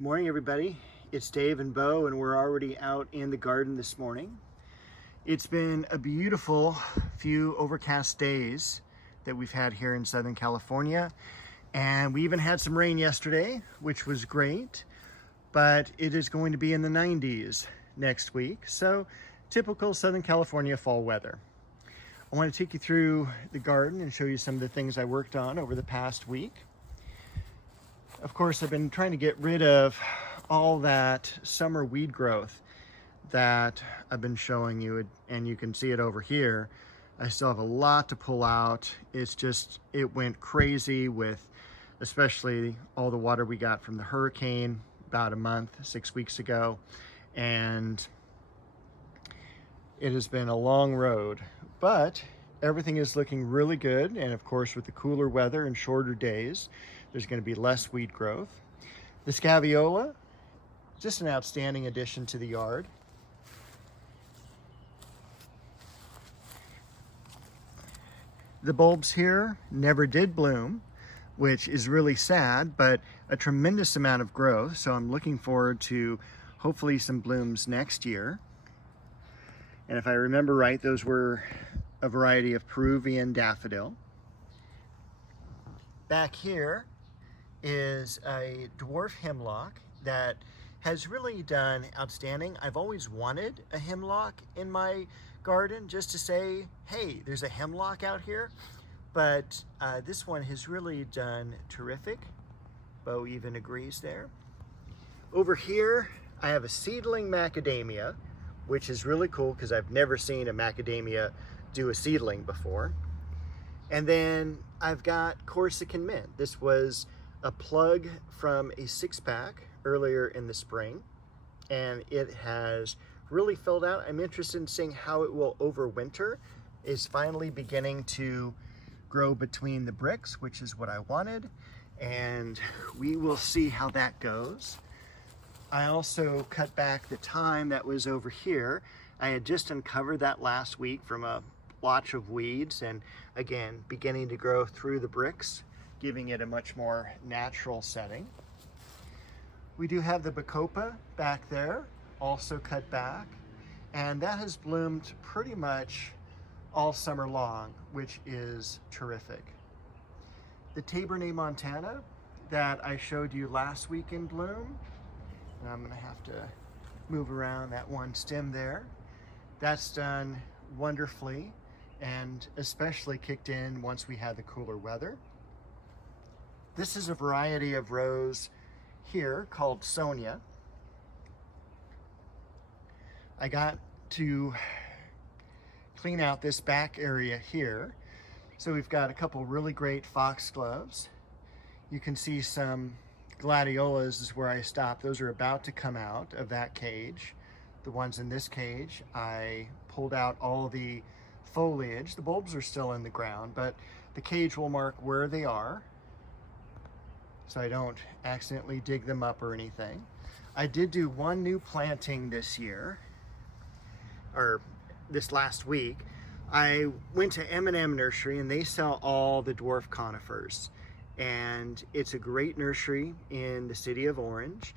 Morning, everybody. It's Dave and Bo, and we're already out in the garden this morning. It's been a beautiful few overcast days that we've had here in Southern California, and we even had some rain yesterday, which was great, but it is going to be in the 90s next week, so typical Southern California fall weather. I want to take you through the garden and show you some of the things I worked on over the past week. Of course, I've been trying to get rid of all that summer weed growth that I've been showing you, and you can see it over here. I still have a lot to pull out. It went crazy with especially all the water we got from the hurricane about a month, 6 weeks ago. And it has been a long road, but everything is looking really good. And of course, with the cooler weather and shorter days, there's going to be less weed growth. The Scaviola, just an outstanding addition to the yard. The bulbs here never did bloom, which is really sad, but a tremendous amount of growth. So I'm looking forward to hopefully some blooms next year. And if I remember right, those were a variety of Peruvian daffodil. Back here is a dwarf hemlock that has really done outstanding. I've always wanted a hemlock in my garden, just to say, hey, there's a hemlock out here. But this one has really done terrific. Bo even agrees there. Over here, I have a seedling macadamia, which is really cool because I've never seen a macadamia do a seedling before. And then I've got Corsican mint. This was a plug from a 6-pack earlier in the spring, and it has really filled out. I'm interested in seeing how it will overwinter. It's finally beginning to grow between the bricks, which is what I wanted, and we will see how that goes. I also cut back the thyme that was over here. I had just uncovered that last week from a blotch of weeds, and again, beginning to grow through the bricks, giving it a much more natural setting. We do have the bacopa back there, also cut back, and that has bloomed pretty much all summer long, which is terrific. The Tabernet Montana that I showed you last week in bloom, and I'm gonna have to move around that one stem there. That's done wonderfully, and especially kicked in once we had the cooler weather. This is a variety of rose here called Sonia. I got to clean out this back area here. So we've got a couple really great foxgloves. You can see some gladiolas is where I stopped. Those are about to come out of that cage. The ones in this cage, I pulled out all the foliage. The bulbs are still in the ground, but the cage will mark where they are, so I don't accidentally dig them up or anything. I did do one new planting this year, or this last week. I went to M&M Nursery, and they sell all the dwarf conifers, and it's a great nursery in the city of Orange.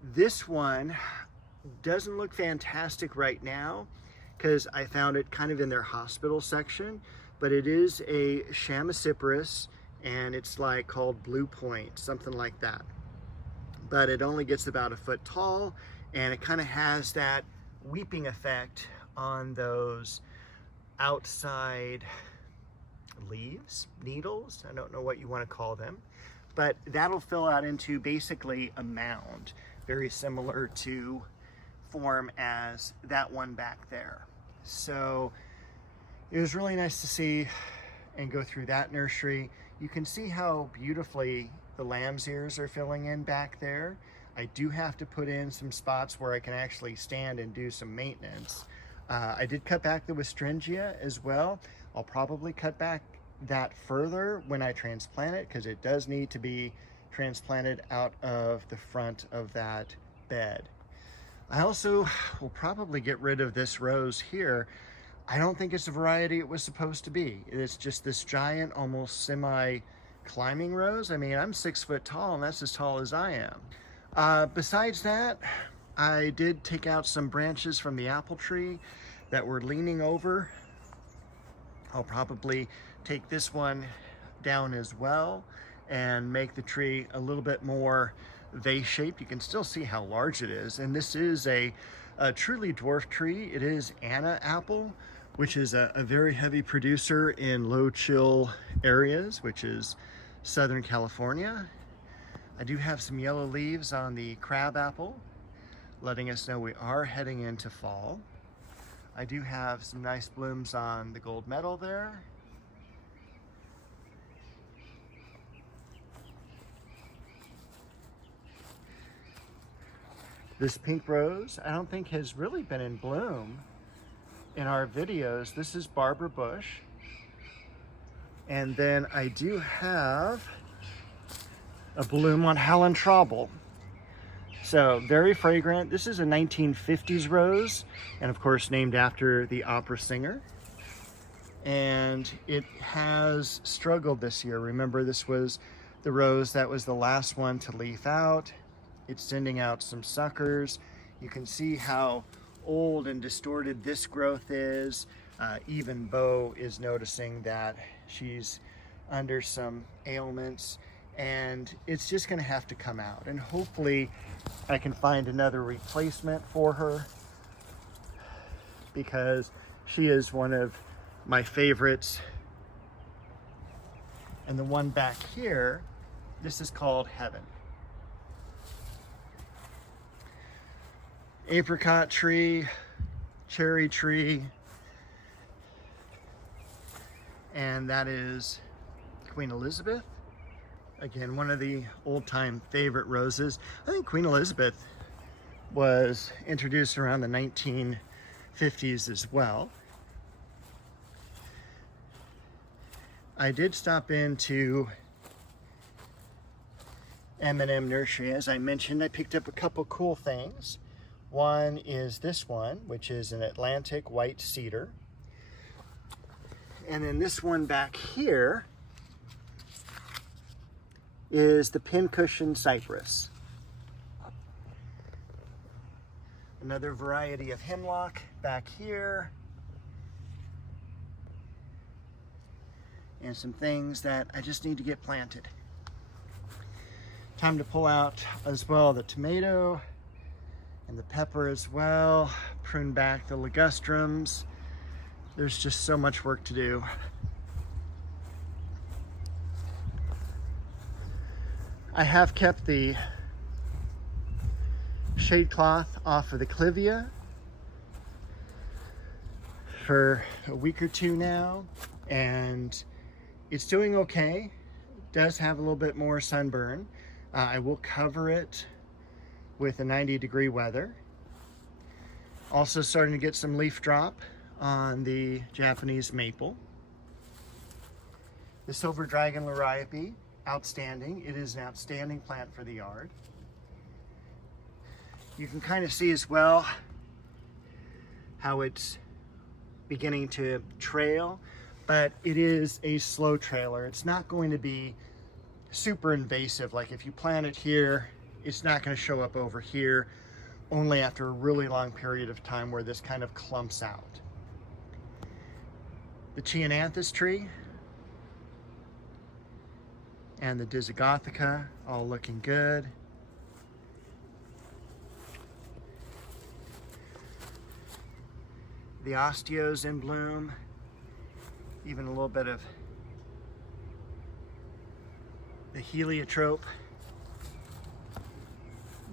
This one doesn't look fantastic right now because I found it kind of in their hospital section, but it is a Chamaecyparis, and it's like called Blue Point, something like that. But it only gets about a foot tall, and it kind of has that weeping effect on those outside leaves, needles, I don't know what you want to call them, but that'll fill out into basically a mound, very similar to form as that one back there. So it was really nice to see and go through that nursery. You can see how beautifully the lamb's ears are filling in back there. I do have to put in some spots where I can actually stand and do some maintenance. I did cut back the Westringia as well. I'll probably cut back that further when I transplant it, because it does need to be transplanted out of the front of that bed. I also will probably get rid of this rose here. I don't think it's a variety it was supposed to be. It's just this giant, almost semi-climbing rose. I mean, I'm 6 foot tall, and that's as tall as I am. Besides that, I did take out some branches from the apple tree that were leaning over. I'll probably take this one down as well and make the tree a little bit more vase shaped. You can still see how large it is. And this is a truly dwarf tree. It is Anna apple, which is a very heavy producer in low chill areas, which is Southern California. I do have some yellow leaves on the crab apple, letting us know we are heading into fall. I do have some nice blooms on the gold medal there. This pink rose, I don't think has really been in bloom in our videos. This is Barbara Bush. And then I do have a bloom on Helen Traubel. So very fragrant. This is a 1950s rose, and of course named after the opera singer. And it has struggled this year. Remember, this was the rose that was the last one to leaf out. It's sending out some suckers. You can see how old and distorted this growth is. Even Bo is noticing that she's under some ailments, and it's just gonna have to come out. And hopefully I can find another replacement for her, because she is one of my favorites. And the one back here, this is called Heaven. Apricot tree, cherry tree, and that is Queen Elizabeth. Again, one of the old-time favorite roses. I think Queen Elizabeth was introduced around the 1950s as well. I did stop into M&M Nursery. As I mentioned, I picked up a couple cool things. One is this one, which is an Atlantic white cedar. And then this one back here is the pincushion cypress. Another variety of hemlock back here. And some things that I just need to get planted. Time to pull out as well the tomato and the pepper as well. Prune back the ligustrums. There's just so much work to do. I have kept the shade cloth off of the clivia for a week or two now, and it's doing okay. It does have a little bit more sunburn. I will cover it with a 90-degree weather. Also starting to get some leaf drop on the Japanese maple. The silver dragon liriope, outstanding. It is an outstanding plant for the yard. You can kind of see as well how it's beginning to trail, but it is a slow trailer. It's not going to be super invasive. Like if you plant it here, it's not going to show up over here, only after a really long period of time where this kind of clumps out. The Cheonanthus tree and the Discogothica all looking good. The Osteos in bloom, even a little bit of the heliotrope,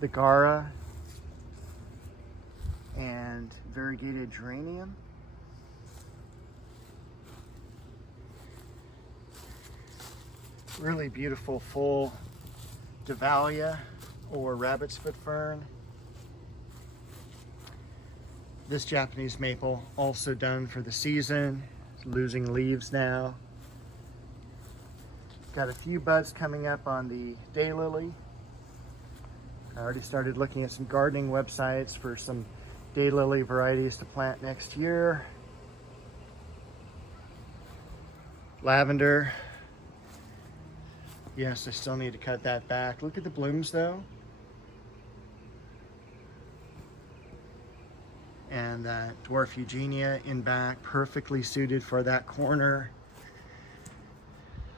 the Gara, and variegated geranium. Really beautiful full Dahlia or rabbit's foot fern. This Japanese maple also done for the season. It's losing leaves now. Got a few buds coming up on the daylily. I already started looking at some gardening websites for some daylily varieties to plant next year. Lavender. Yes, I still need to cut that back. Look at the blooms though. and that dwarf Eugenia in back, perfectly suited for that corner.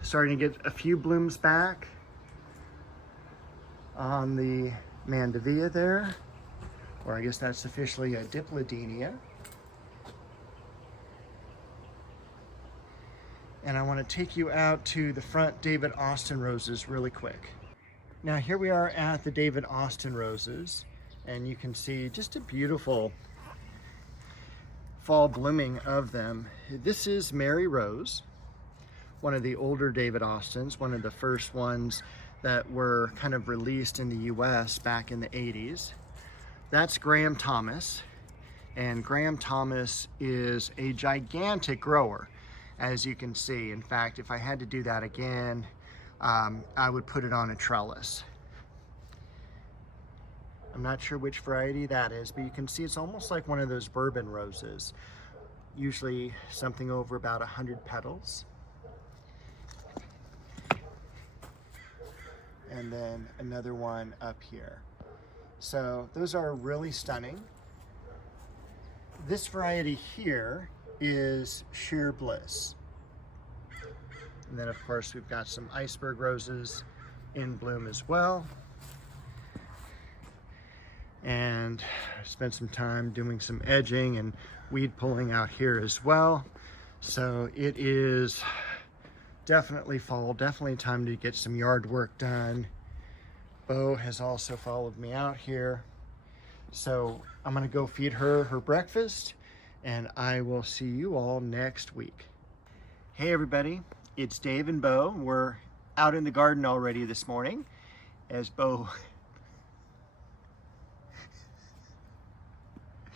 Starting to get a few blooms back on the Mandevilla there, or I guess that's officially a Diplodenia. And I want to take you out to the front David Austin roses really quick. Now here we are at the David Austin roses, and you can see just a beautiful fall blooming of them. This is Mary Rose, one of the older David Austins, one of the first ones that were kind of released in the US back in the 80s. That's Graham Thomas, and Graham Thomas is a gigantic grower, as you can see. In fact, if I had to do that again, I would put it on a trellis. I'm not sure which variety that is, but you can see it's almost like one of those bourbon roses, usually something over about 100 petals. And then another one up here. So those are really stunning. This variety here is Sheer Bliss. And then of course we've got some iceberg roses in bloom as well. And I spent some time doing some edging and weed pulling out here as well. So it is definitely fall, definitely time to get some yard work done. Bo has also followed me out here. So I'm gonna go feed her breakfast, and I will see you all next week. Hey everybody, it's Dave and Bo. We're out in the garden already this morning, as Bo